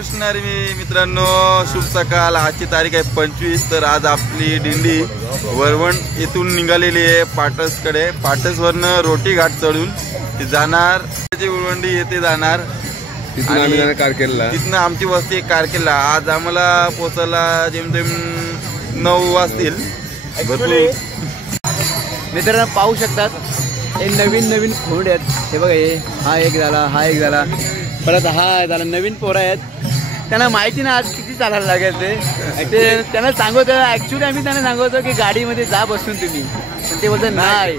रामकृष्ण हरी मित्रांनो, शुभ सकाळ। आजची तारीख आहे 25। तर आज आपली दिंडी वरवण येथून निघालेली आहे पाटसकडे। पाटसवरनं रोटी घाट चढून ती जाणार उळवंडी येथे जाणार। तिथनं आमची वस्ती कारकेला। आज आम्हाला पोचायला जेमतेम 9 वाजतील। मित्रांनो पाहू शकतात हे नवीन खोंड आहेत। हे बघा, हे हा एक झाला परत हा झाला। नवीन पोरं आहेत, त्यांना माहिती ना आज किती चालायला लागेल ते त्यांना सांगतो। ऍक्च्युली आम्ही त्यांना सांगतो की गाडीमध्ये जा बसून तुम्ही, पण ते बोलतात नाही।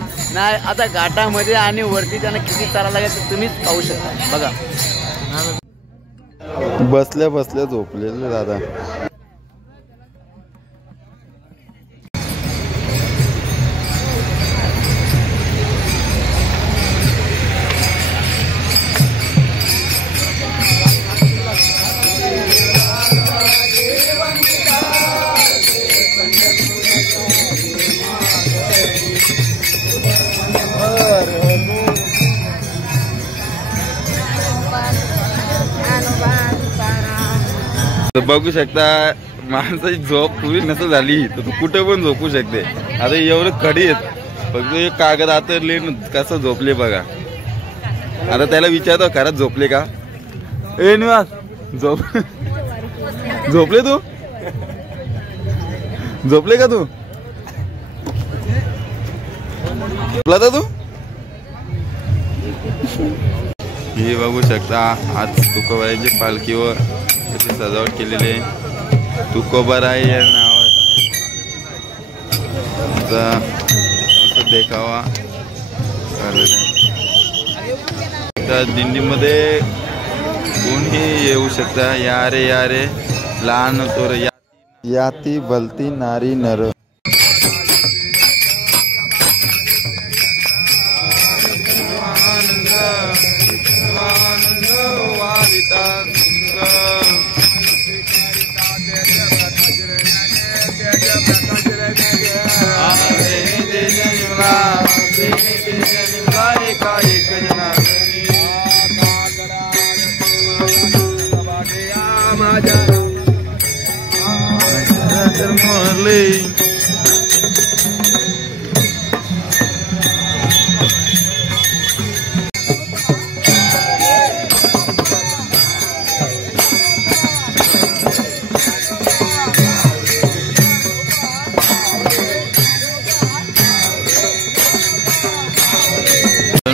आता घाटामध्ये आणि वरती त्यांना किती चालायला लागेल ते तुम्हीच पाहू शकता। बघा, बसल्या बसल्या झोपलेले दादा। बघू शकता माणसाची झोप पुरी नसं झाली तर तू कुठे पण झोपू शकते। आता एवढं कडी आहेत, फक्त एक कागद आतरले कसं झोपले बघा। आता त्याला विचारतो खरंच झोपले का? ए निवास झोपले तू? झोपले का तू? झोपला तर तू? हे बघू शकता आज तुकोबाराची पालखीवर कशी सजावट केलेली आहे। तुकोबाराय या नावात असं देखावा त्या दिंडीमध्ये कोणीही येऊ शकता। या रे लहान तोर याती भलती नारी नर।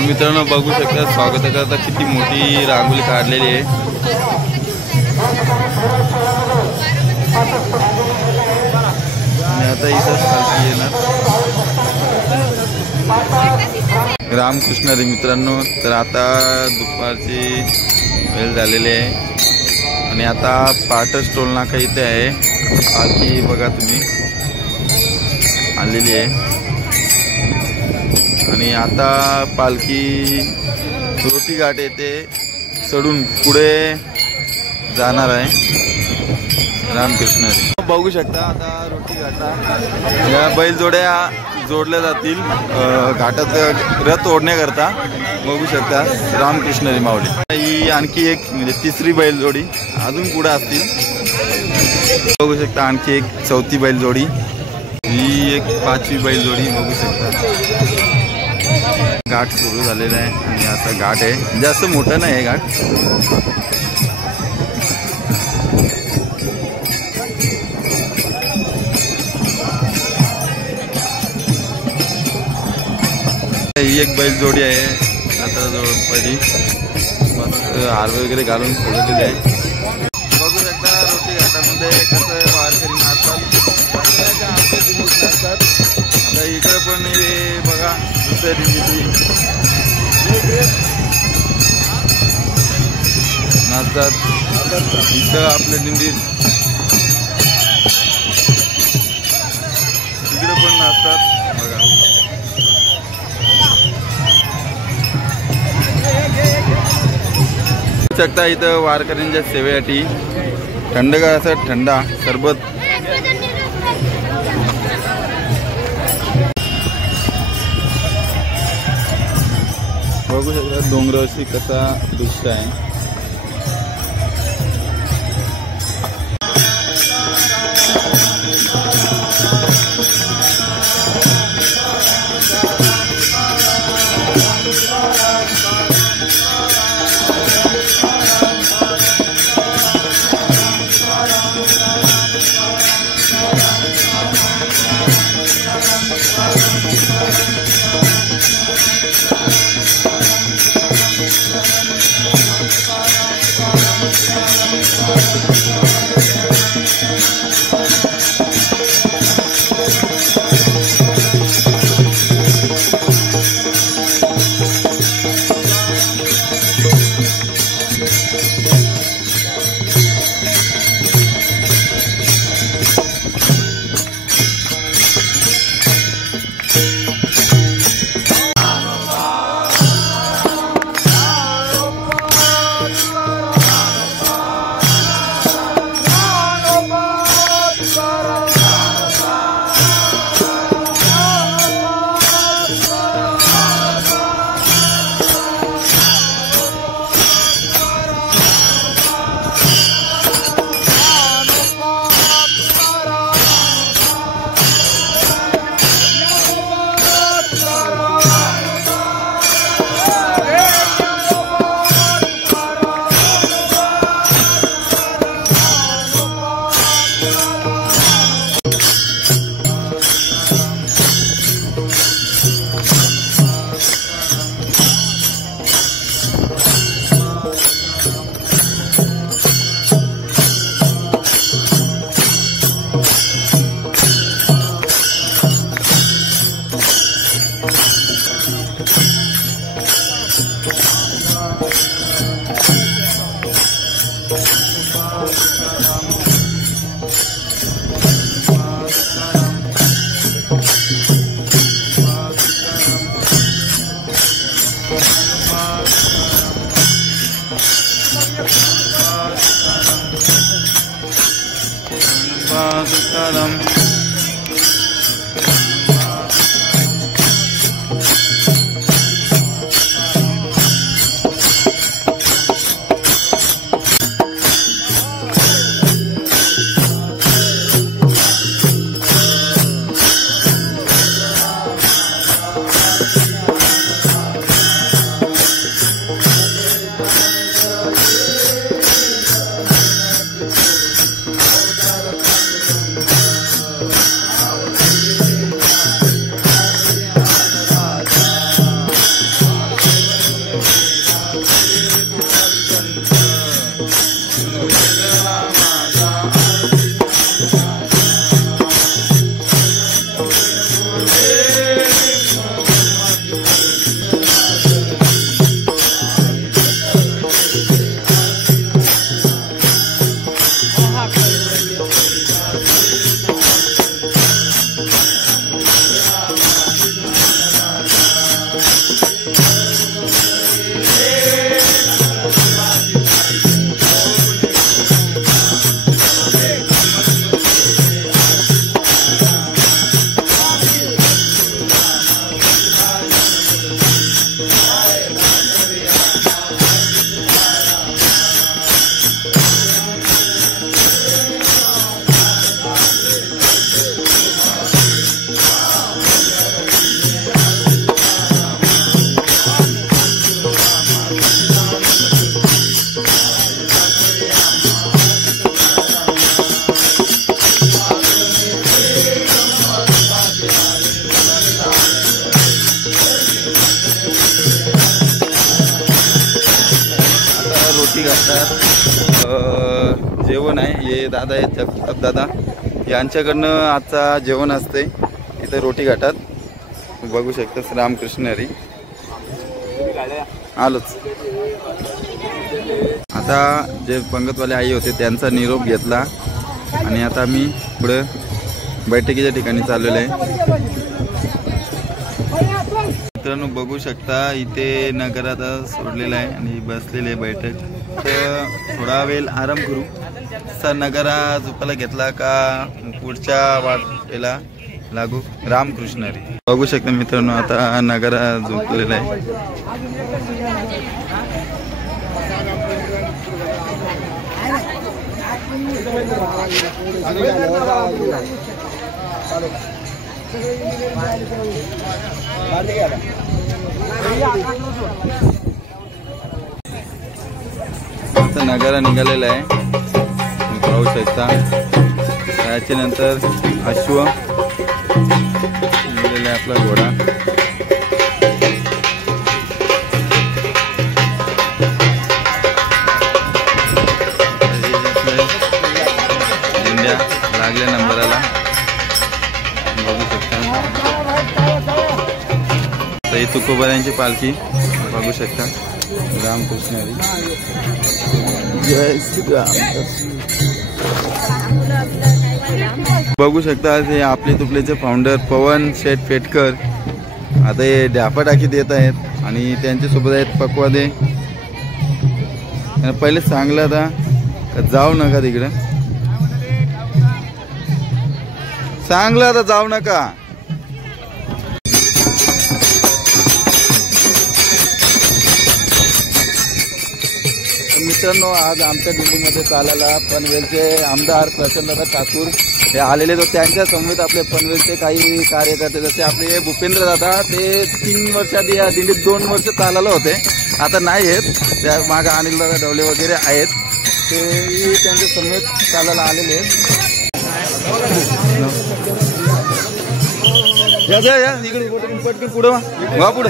मित्रांनो बघू शकता स्वागताकरता किती मोठी रांगोळी काढलेली आहे। आणि आता इथं पालखी येणार। रामकृष्ण हरी मित्रांनो, तर आता दुपारची वेळ झालेली आहे आणि आता पाटस टोल नाका इथे आहे। पालखी बघा तुम्ही आलेली आहे आणि आता पालखी रोटी घाट येथे चढून पुढे जाणार आहे। रामकृष्ण हरी बघू शकता आता रोटी घाटा या बैलजोड्या जोडल्या जातील घाटात रथ ओढण्याकरता। बघू शकता रामकृष्ण हरी माऊली ही आणखी एक म्हणजे तिसरी बैलजोडी अजून पुढे असतील। बघू शकता आणखी एक चौथी बैलजोडी, ही एक 5वी बैलजोडी बघू शकता। घाट सुरू झालेला आहे आणि आता घाट आहे, जास्त मोठा नाही आहे घाट। ही एक बैलजोडी आहे आता जवळपास मस्त हार वगैरे घालून सजवलेली आहे। बघू शकता रोटी घाटामध्ये कसं वारकरी नाचतात। आता इकडे पण बघा दुसऱ्या दिंडीची नाचतात। इथं आपल्या दिंडीत तिकडे पण नाचतात बघा। शकता इथं वारकऱ्यांच्या सेवेसाठी थंडगार असं थंडा सरबत बघू शकता डोंगरावरची कसा दृश्य आहे। जेवण आहे हे दादा आहेत जगताप दादा यांच्याकडनं आजचा जेवण असते इथे रोटी घाटात. बघू शकता रामकृष्ण हरी आलोच. आता जे पंगतवाले आई होते त्यांचा निरोप घेतला आणि आता मी पुढे बैठकीच्या ठिकाणी चाललेलो आहे. मित्रांनो बघू शकता इथे नगर आता सोडलेला आहे आणि बसलेले बैठक. तर थोडा वेळ आराम करू. सर नगरा झोपायला घेतला का पुढच्या वाटेला लागू. रामकृष्ण हरी. बघू शकता मित्रांनो आता नगरा झोपलेला आहे. नगारा निघालेला आहे पाहू शकता. त्याच्या नंतर अश्व निघालेला आहे आपला घोडा. पहिल्या नंबराला बघू शकता. तर ही तुकोबाऱ्यांची पालखी बघू शकता. रामकृष्ण हरी, जय श्रीराम. बघू शकता हे आपले तुपलेचे फाउंडर पवन शेठ पेटकर आता हे ढापाटाकी देत आहेत आणि त्यांच्यासोबत आहेत पकवादे. पहिले सांगलं आता का जाऊ नका तिकडं, सांगलं आता जाऊ नका. मित्रांनो आज आमच्या दिल्लीमध्ये चालायला पनवेलचे आमदार प्रसन्नदादा ठाकूर हे आलेले, तर त्यांच्या समवेत आपले पनवेलचे काही कार्यकर्ते जसे आपले भूपेंद्र दादा, ते 3 वर्षाआधी या दिल्लीत 2 वर्ष चालायला होते, आता नाही आहेत. त्या मागे अनिल दादा ढवले वगैरे आहेत, ते त्यांच्या समवेत चालायला आलेले आहेत. या इकडे पटकन पुढे वा पुढे.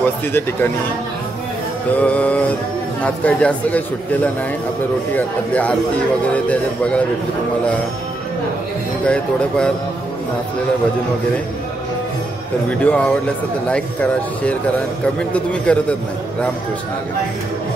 वस्तीच्या ठिकाणी तर आज काही जास्त काही शूट केलं नाही. आपल्या रोटी घाटातली आरती वगैरे त्याच्यात बघायला भेटली तुम्हाला. काही थोडंफार नाचलेलं भजन वगैरे. तर व्हिडिओ आवडला असेल तर लाईक करा, शेअर करा, कमेंट तर तुम्ही करतच नाही. रामकृष्ण.